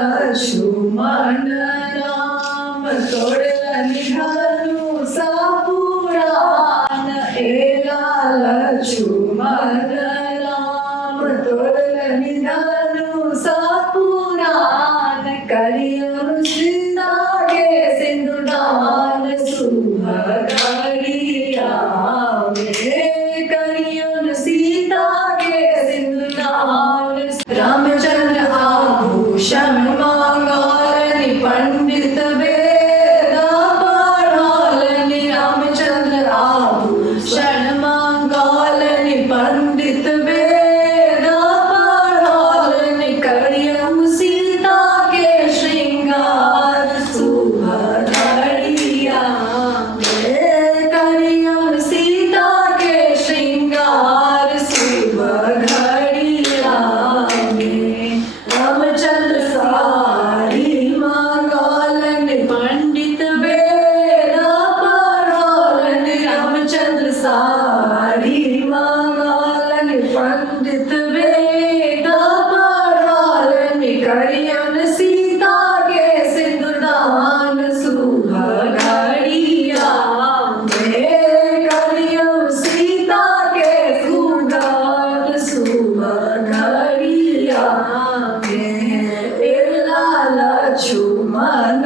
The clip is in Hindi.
लक्ष्मण राम तोडलं धनुसा पुराण एला लक्ष्मण राम तोडलं धनुसा पुराण करियम सीता गे सिंधुदान सुभगरिया करियम सीता गे सिंधुदान रामचंद्र आभूषण मांगालनि पंडित वेद पढ़ालनि रामचंद्र आभूषण मांगालनि पंडित वेद पढ़ालनि करियम सीता के श्रृंगार सुभगरिया करियम सीता के श्रृंगार सुभगरिया रामचंद्र सारी मांगालन पंडित वेद पढ़ालन रामचंद्र सारी मांगालन पंडित वेद पढ़ालन करियन सीता के सिंधुदान सुभगरिया करियम सीता के सुदान सुभगरिया एला लक्ष्मण